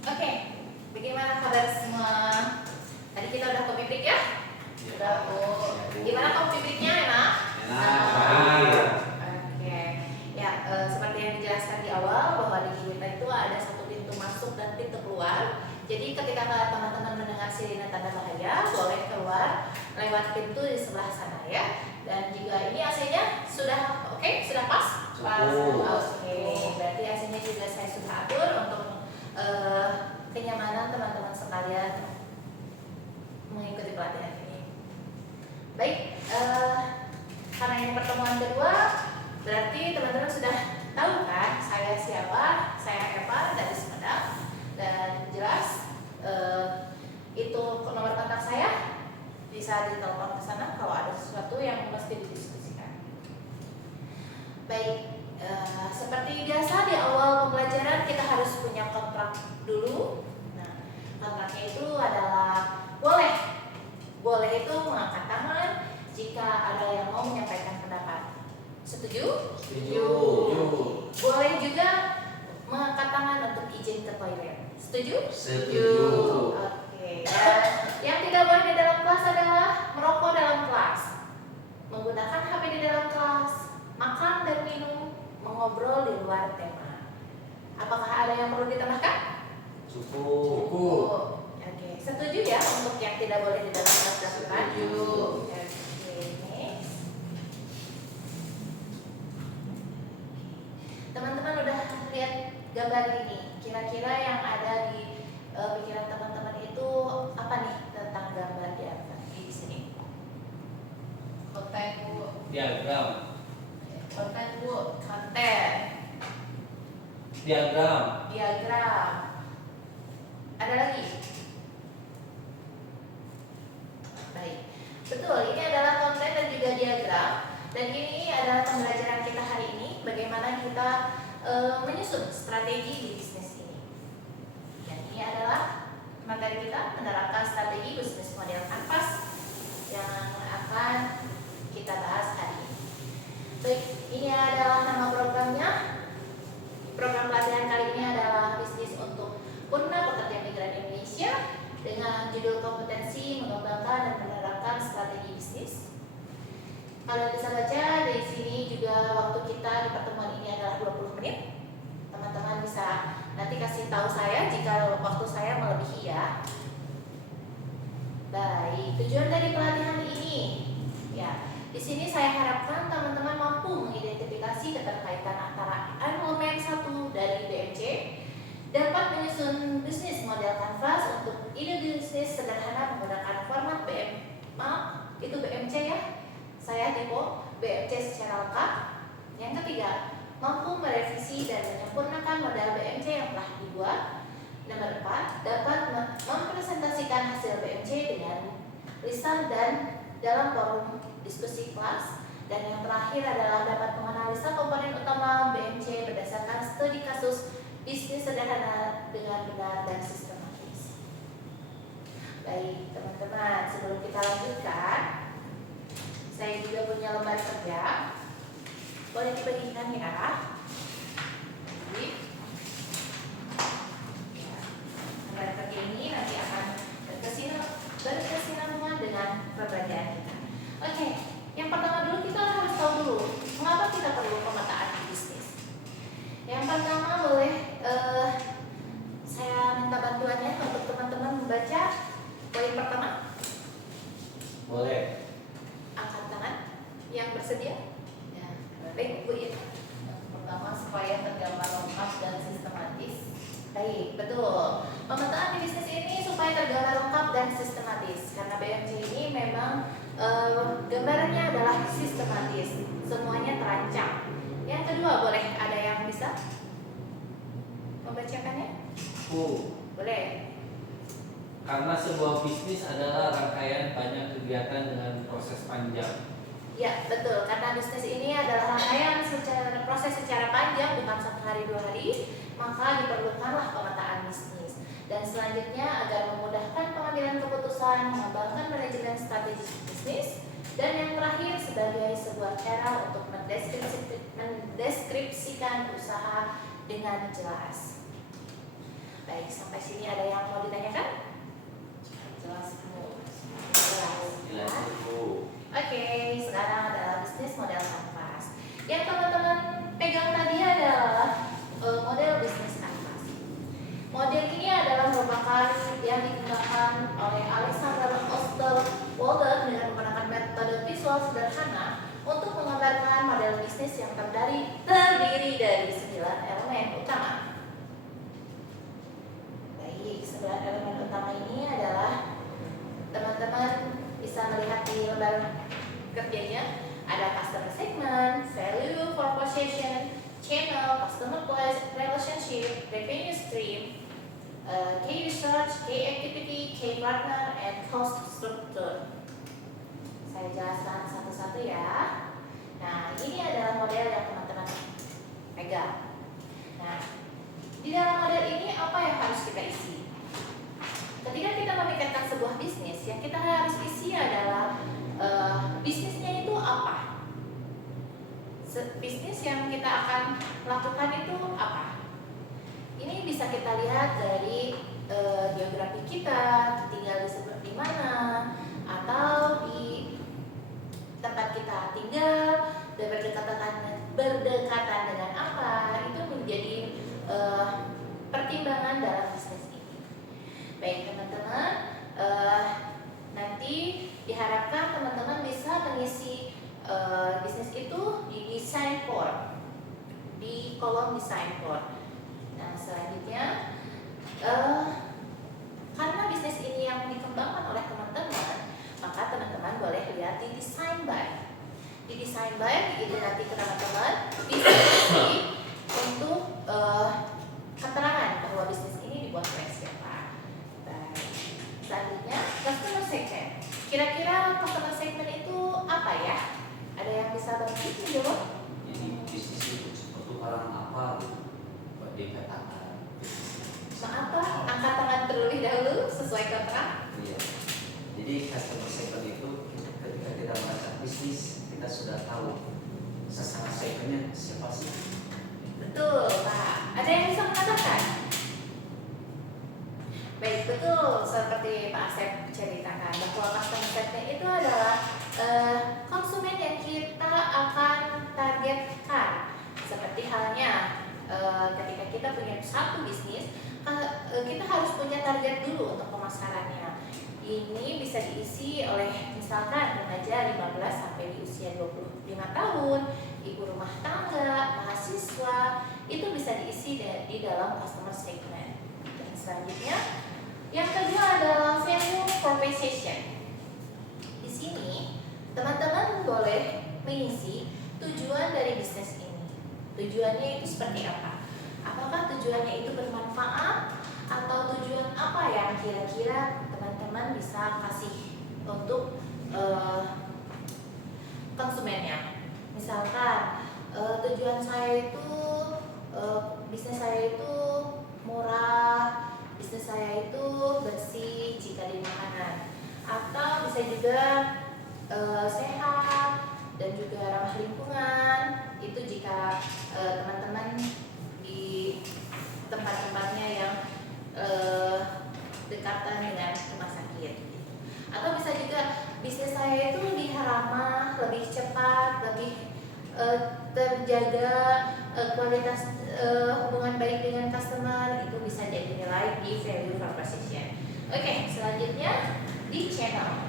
Oke, bagaimana kabar semua? Tadi kita udah copy break ya? Udah kok. Gimana copy breaknya, enak? Enak. Oke. Ya, seperti yang dijelaskan di awal bahwa di kita itu ada satu pintu masuk dan pintu keluar. Jadi ketika teman-teman mendengar sirine tanda bahaya, boleh keluar lewat pintu di sebelah sana ya. Dan juga ini AC-nya sudah oke, sudah pas? Pas. Oke. Berarti AC-nya juga saya sudah atur untuk kenyamanan teman-teman sekalian mengikuti pelatihan ini. Baik, karena ini pertemuan kedua, berarti teman-teman sudah tahu kan saya siapa, saya Eva dari Sumedang, dan jelas itu nomor kontak saya, bisa ditelepon ke sana kalau ada sesuatu yang mesti didiskusikan. Baik. Seperti biasa di awal pembelajaran kita harus punya kontrak dulu. Nah, kontraknya itu adalah boleh itu mengangkat tangan jika ada yang mau menyampaikan pendapat. Setuju? Setuju. Boleh juga mengangkat tangan untuk izin ke toilet. Setuju? Setuju. Oke. Dan yang tidak boleh di dalam kelas adalah merokok dalam kelas, menggunakan HP di dalam kelas, makan dan minum, mengobrol di luar tema. Apakah ada yang perlu ditambahkan? Cukup. Oke, setuju ya untuk yang tidak boleh di dalam kelas dilakukan? Setuju. Oke, next. Teman-teman udah lihat gambar ini. Kira-kira yang ada di pikiran teman-teman itu apa nih tentang gambar di sini? Konten Bu. Diagram. Konten Bu. Konten. Diagram. Diagram. Ada lagi? Baik. Betul, ini adalah konten dan juga diagram. Dan ini adalah pembelajaran kita hari ini, bagaimana kita menyusun strategi di bisnis ini. Dan ini adalah materi kita, menerapkan strategi bisnis model Canvas yang akan kita bahas hari ini. Baik, ini adalah nama programnya. Program pelatihan kali ini adalah bisnis untuk Purna Pekerja Migran Indonesia dengan judul kompetensi mengembangkan dan menerapkan strategi bisnis. Kalian bisa baca di sini juga waktu kita di pertemuan ini adalah 20 menit. Teman-teman bisa nanti kasih tahu saya jika waktu saya melebihi ya. Baik, tujuan dari pelatihan ini ya. Di sini saya harapkan teman-teman mampu mengidentifikasi keterkaitan antara enrollment 1 dari BMC, dapat menyusun bisnis model Canvas untuk ide bisnis sederhana menggunakan format itu BMC ya. Saya tipe BMC secara lengkap. Yang ketiga, mampu merevisi dan menyempurnakan model BMC yang telah dibuat. Nomor 4, dapat mempresentasikan hasil BMC dengan lisan dan dalam forum diskusi kelas. Dan yang terakhir adalah dapat menganalisa komponen utama BMC berdasarkan studi kasus bisnis sederhana dengan benar dan sistematis. Baik teman-teman, sebelum kita lanjutkan, saya juga punya lembar kerja, boleh dibagikan ya. Lembar kerja ini nanti akan berkesinambungan dengan pembelajaran kita. Oke, yang pertama dulu kita harus tahu dulu mengapa kita perlu pemetaan bisnis. Yang pertama boleh saya minta bantuannya untuk teman-teman membaca poin pertama. Boleh. Angkat tangan yang bersedia. Ya, baik Bu ya. Yang pertama supaya tergambar lengkap dan sistematis. Baik, betul. Pemetaan di bisnis ini supaya tergambar lengkap dan sistematis. Karena BMC ini memang gambarannya adalah sistematis, semuanya terancang. Yang kedua, boleh ada yang bisa membacakannya? Boleh. Karena sebuah bisnis adalah rangkaian banyak kegiatan dengan proses panjang. Ya, betul. Karena bisnis ini adalah rangkaian proses secara panjang, bukan 1 hari 2 hari, maka diperlukanlah pemetaan bisnis. Dan selanjutnya agar memudahkan pengambilan keputusan, mengembangkan manajemen strategi bisnis, dan yang terakhir sebagai sebuah cara untuk mendeskripsikan usaha dengan jelas. Baik. Baik, sampai sini ada yang mau ditanyakan? Jelas semua. Jelas. Oke, sekarang adalah bisnis model kanvas. Yang teman-teman pegang tadi adalah model bisnis kanvas. Model ini adalah merupakan yang digunakan oleh Alexander Osterwalder dengan menggunakan metode visual sederhana untuk menggambarkan model bisnis yang terdiri dari 9 elemen utama. Baik, 9 elemen utama ini adalah teman-teman bisa melihat di lembar kerjanya. Ada customer segment, value proposition, channel, customer relationship, revenue stream, key research, key activity, key partner, and cost structure. Saya jelaskan satu-satu ya. Nah, ini adalah model yang teman-teman pegang. Nah, di dalam model ini apa yang harus kita isi? Ketika kita memikirkan sebuah bisnis, yang kita harus isi adalah bisnisnya itu apa? Bisnis yang kita akan lakukan itu apa? Ini bisa kita lihat dari geografi kita, tinggal di mana, atau di tempat kita tinggal, dan berdekatan dengan apa, itu menjadi pertimbangan dalam bisnis ini. Baik teman-teman, nanti diharapkan teman-teman bisa mengisi bisnis itu di design board, di kolom design board. Nah selanjutnya, karena bisnis ini yang dikembangkan oleh teman-teman, maka teman-teman boleh lihat di design by. Di design by itu nanti teman-teman bisa isi untuk keterangan bahwa bisnis ini dibuat oleh siapa. Baik. Selanjutnya customer segment. Kira-kira customer segment itu apa ya? Ada yang bisa bantu menjawab? Jadi bisnis itu untuk orang apa gitu? Buat dikatakan. Maaf Pak, angkat tangan terlebih dahulu sesuai kontrak. Iya. Jadi customer segment itu ketika kita merasa bisnis, kita sudah tahu sasaran segmentnya siapa sih? Betul Pak. Ada yang bisa mengatakan? Baik, betul. Seperti Pak Asep ceritakan bahwa customer segment itu adalah konsumen yang kita akan targetkan. Seperti halnya ketika kita punya satu bisnis, kita harus punya target dulu untuk pemasarannya. Ini bisa diisi oleh misalkan remaja 15 sampai di usia 25 tahun, ibu rumah tangga, mahasiswa, itu bisa diisi di dalam customer segment. Dan selanjutnya, yang kedua adalah value proposition. Di sini, teman-teman boleh mengisi tujuan dari bisnis ini. Tujuannya itu seperti apa? Apakah tujuannya itu bermanfaat atau tujuan apa yang kira-kira teman-teman bisa kasih untuk konsumennya? Misalkan tujuan saya itu bisnis saya itu murah, bisnis saya itu bersih jika di makanan, atau bisa juga sehat dan juga ramah lingkungan. Itu jika teman-teman di tempat-tempatnya yang dekatan dengan rumah sakit. Atau bisa juga bisnis saya itu lebih ramah, lebih cepat, lebih terjaga kualitas hubungan baik dengan customer. Itu bisa jadi nilai di value proposition. Oke, selanjutnya di channel.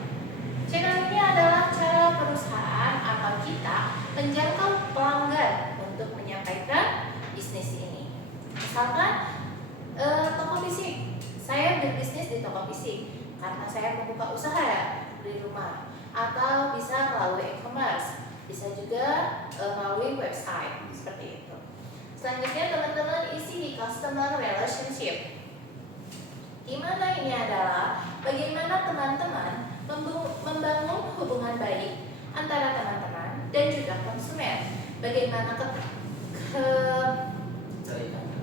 Channel ini adalah cara perusahaan atau kita menjangkau pelanggan untuk menyampaikan bisnis ini. Misalkan toko fisik, saya berbisnis di toko fisik karena saya membuka usaha di rumah, atau bisa melalui e-commerce, bisa juga melalui website seperti itu. Selanjutnya teman-teman isi di customer relationship. Di mana ini adalah bagaimana teman-teman membangun hubungan baik antara teman-teman dan juga konsumen. Bagaimana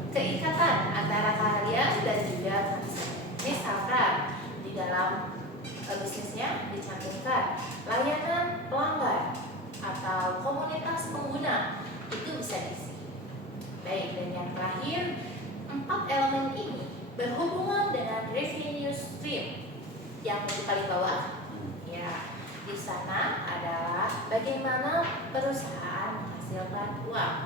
keikatan antara kalian dan juga konsumen. Misalkan di dalam bisnisnya dicantumkan layanan pelanggan atau komunitas pengguna, itu bisa diisi. Baik, dan yang terakhir, 4 elemen ini berhubungan paling bawah. Ya, di sana adalah bagaimana perusahaan menghasilkan uang.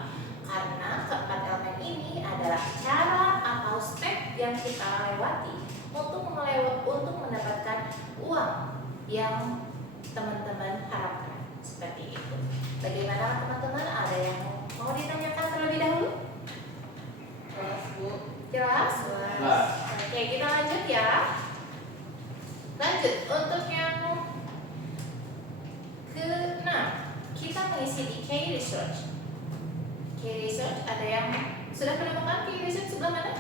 Karena keempat elemen ini adalah cara atau step yang kita lewati untuk mendapatkan uang yang teman-teman harapkan. Seperti itu. Bagaimana teman-teman? Ada yang mau ditanyakan terlebih dahulu? Kelas Bu. Jelas? Jelas. Oke, kita lanjut ya. Lanjut untuk yang ke-6, kita mengisi di key research. Key research ada yang sudah menemukan key research sebelah mana?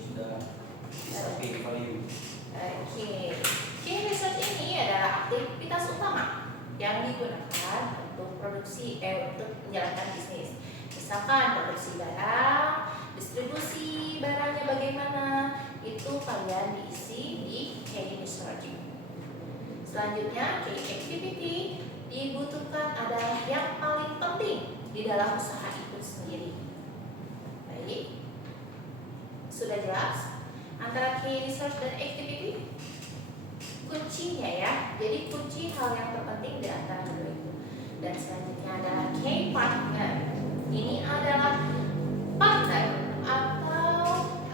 Sudah bisa pilih value. Oke, key research ini adalah aktivitas utama yang digunakan untuk untuk menjalankan bisnis. Misalkan produksi barang, distribusi barangnya bagaimana, itu kalian diisi di key research. Selanjutnya, key activity dibutuhkan adalah yang paling penting di dalam usaha itu sendiri. Baik, sudah jelas antara key research dan activity? Kuncinya ya, jadi kunci hal yang terpenting di antara kedua itu. Dan selanjutnya adalah key partner. Ini adalah partner atau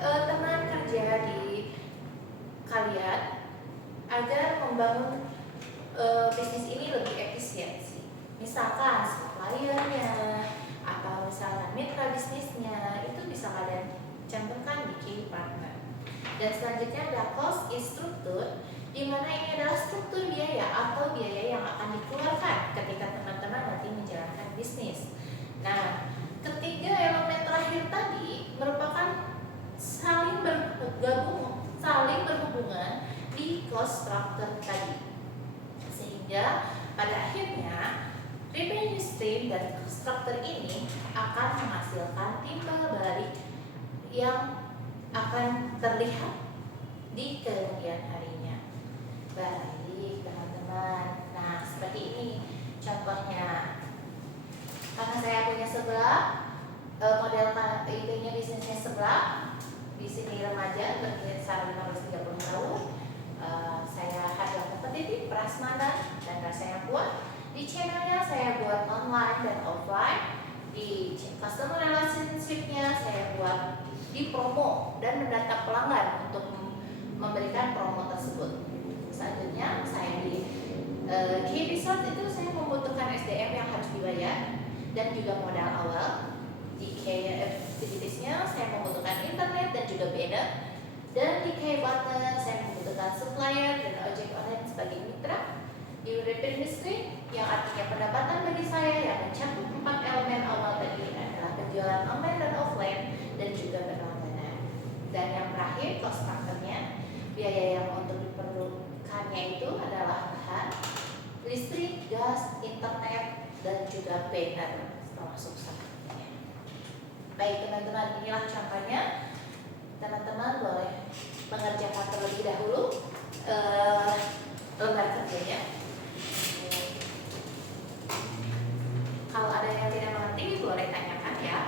teman kerja di kalian agar membangun bisnis ini lebih efisiensi. Misalkan suppliernya atau misalkan mitra bisnisnya itu bisa kalian cantumkan di key partner. Dan selanjutnya ada cost struktur, di mana ini adalah struktur biaya atau biaya yang akan dikeluarkan ketika teman-teman nanti menjalankan bisnis. Nah, ketiga elemen terakhir tadi merupakan saling berhubungan di cost structure tadi, sehingga pada akhirnya revenue stream dan cost structure ini akan menghasilkan timbal balik yang akan terlihat di kemudian harinya. Baik teman-teman, nah seperti ini contohnya. Karena saya punya sebelah model idenya bisnisnya sebelah, di sini remaja berkisar 15-30 tahun. Saya harga kompetitif, prasmanan, dan rasanya kuat. Di channelnya saya buat online dan offline. Di customer relationship-nya saya buat di promo dan mendata pelanggan untuk memberikan promo tersebut. Selanjutnya saya di key result itu saya membutuhkan SDM yang harus dibayar dan juga modal awal. Di key activities-nya saya membutuhkan internet dan juga banner. Dan di key partner saya membutuhkan supplier dan ojek online sebagai mitra. Di revenue stream yang artinya pendapatan bagi saya yang mencakup 4 elemen awal tadi adalah penjualan online dan offline dan juga berlangganan. Dan yang terakhir cost factor-nya, biaya yang untuk diperlukannya itu adalah bahan, listrik, gas, internet, dan juga banner termasuk sampahnya. Baik teman-teman, inilah contohnya. Teman-teman boleh mengerjakan terlebih dahulu lembar kerjanya. Kalau ada yang tidak mengerti boleh tanyakan ya.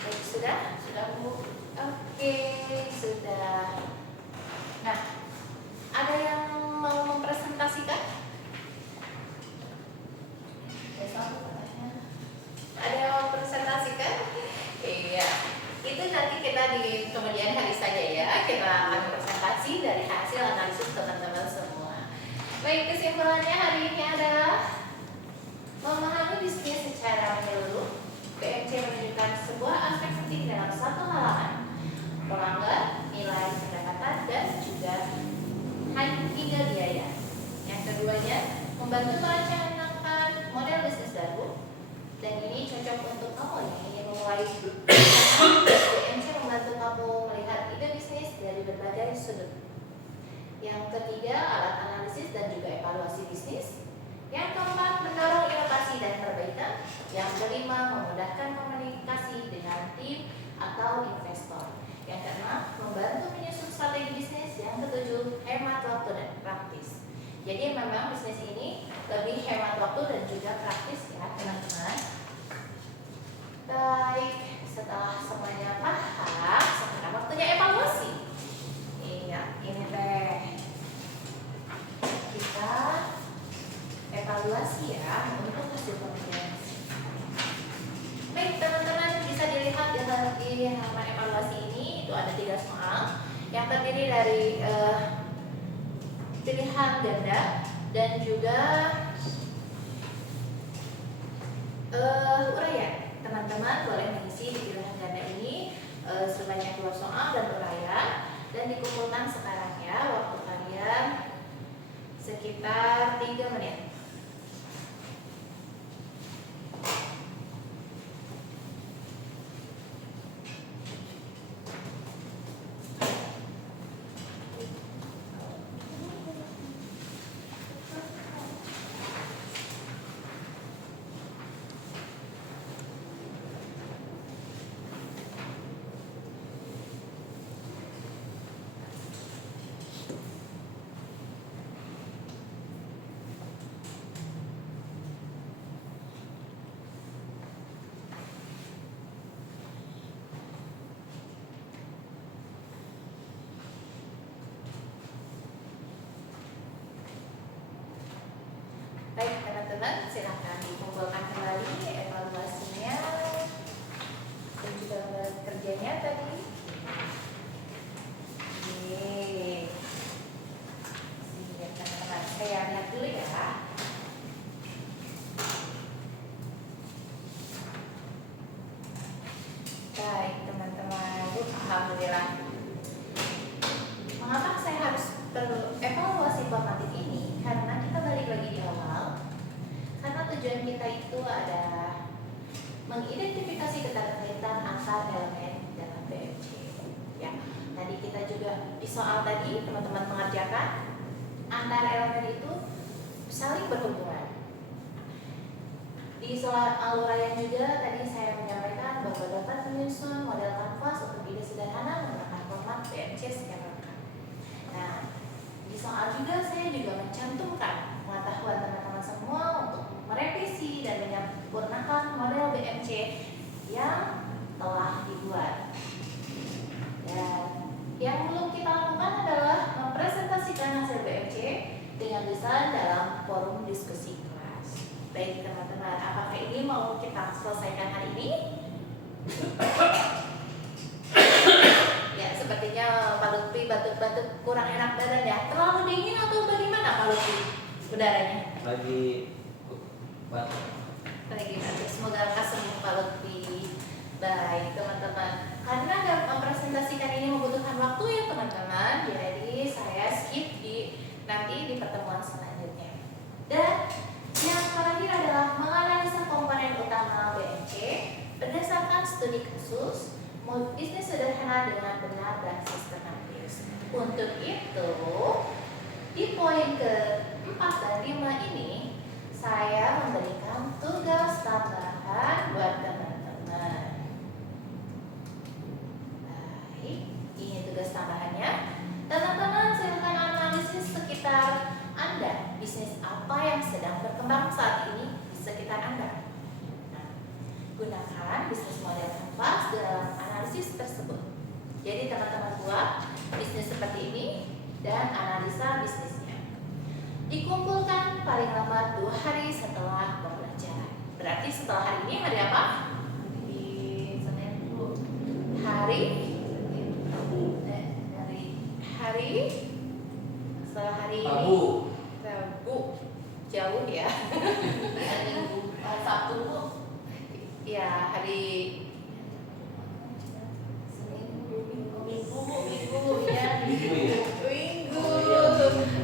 Baik, sudah Bu. Oke, sudah. Nah, ada yang mau mempresentasikan? Ada yang mau presentasikan? Iya, itu nanti kita di kemudian hari saja ya. Kita akan presentasi dari hasil analisis teman-teman semua. Baik, kesimpulannya hari ini adalah memahami bisnis secara menyeluruh. BMC menunjukkan sebuah aspek penting dalam satu halaman: pelanggan, nilai pendapatan, dan juga hingga biaya. Yang keduanya, membantu merancangkan model bisnis baru. Dan ini cocok untuk kamu yang ingin memulai BMC membantu kamu melihat ide bisnis dari berbagai sudut. Yang ketiga, alat analisis dan juga evaluasi bisnis. Yang keempat, mendorong inovasi dan perbaikan. Yang kelima, memudahkan komunikasi dengan tim atau investor. Yang keenam, membantu menyusun strategi bisnis. Yang ketujuh, hemat waktu dan praktis. Jadi memang bisnis ini lebih hemat waktu dan juga praktis ya teman-teman. Baik, setelah semuanya paham, sekarang waktunya evaluasi. Ingat, ini teh kita evaluasi ya untuk hasil kompetensi. Baik teman-teman, bisa dilihat di halaman evaluasi ini itu ada 3 soal yang terdiri dari pilihan ganda dan juga uraian. Teman-teman boleh mengisi di pilihan ganda ini sebanyak 2 soal dan uraian dan dikumpulkan sekarang ya. Waktu kalian sekitar 3 menit. Baik teman-teman, silakan dikumpulkan kembali evaluasinya dan juga lembar kerjanya tadi. Oke, teman-teman, saya lihat dulu ya. Baik teman-teman, alhamdulillah. Mengapa saya harus perlu evaluasi formatif ini? Karena kita balik lagi di awal. Karena tujuan kita itu adalah mengidentifikasi keterkaitan antar elemen dalam BMC. Ya, tadi kita juga di soal tadi teman-teman mengerjakan antar elemen itu saling berhubungan. Di soal uraian juga tadi saya menyampaikan bahwa dapat menyusun model kanvas untuk ide sederhana menggunakan format BMC secara lengkap. Nah, di soal juga saya juga mencantumkan pengetahuan teman-teman semua untuk merevisi dan menyempurnakan model BMC yang telah dibuat. Dan yang belum kita lakukan adalah mempresentasikan hasil BMC dengan desain dalam forum diskusi kelas. Baik teman-teman, apakah ini mau kita selesaikan hari ini? Ya, sepertinya Pak Lutfi batuk-batuk kurang enak badan ya. Terlalu dingin atau bagaimana Pak Lutfi udaranya? Lagi batuk. Lagi batuk. Semoga lekas sembuh Pak Lutfi. Baik teman-teman, karena mempresentasikan ini membutuhkan waktu ya teman-teman, jadi saya skip nanti di pertemuan selanjutnya. Dan yang terakhir adalah menganalisa komponen utama BMC berdasarkan studi kasus, bisnis sederhana dengan benar dan sistematis. Untuk itu, di poin ke-4 dan 5 ini, saya memberikan tugas tambahan buat teman-teman. Baik, ini tugas tambahannya. Teman-teman silakan analisis sekitar Anda, bisnis apa yang sedang berkembang saat ini di sekitar Anda. Nah, gunakan bisnis model kanvas dalam analisis tersebut. Jadi teman-teman buat bisnis seperti ini dan analisa bisnisnya. Dikumpulkan paling lambat 2 hari setelah pembelajaran. Berarti setelah hari ini hari apa? Di Senin dulu. Hari setelah hari ini Rabu jauh ya. Hari Minggu, Sabtu Bu. Ya, hari Minggu ya. Minggu.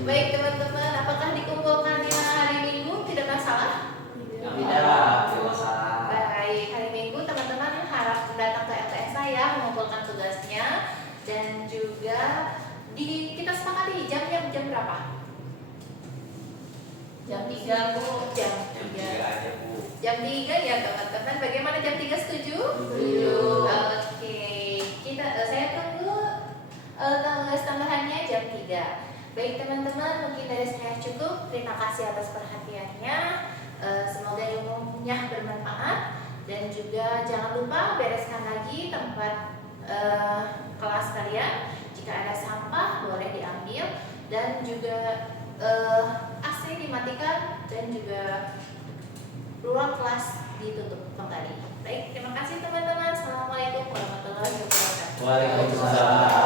Baik teman-teman, apakah dikumpulkannya hari Minggu tidak masalah? Tidak masalah. Baik, hari Minggu teman-teman harap datang ke LTS saya mengumpulkan tugasnya dan juga kita sepakati jamnya jam berapa? Jam 3 Bu. Jam 3 aja Bu. Jam 3 ya teman-teman. Bagaimana jam 3 setuju? Setuju. Oke. Saya tunggu tugas tambahannya jam 3. Baik teman-teman, mungkin dari saya cukup. Terima kasih atas perhatiannya. Semoga ilmunya bermanfaat. Dan juga jangan lupa bereskan lagi tempat kelas kalian. Jika ada sampah boleh diambil. Dan juga AC dimatikan. Dan juga ruang kelas ditutup kembali. Baik, terima kasih teman-teman. Assalamualaikum warahmatullahi wabarakatuh. Waalaikumsalam.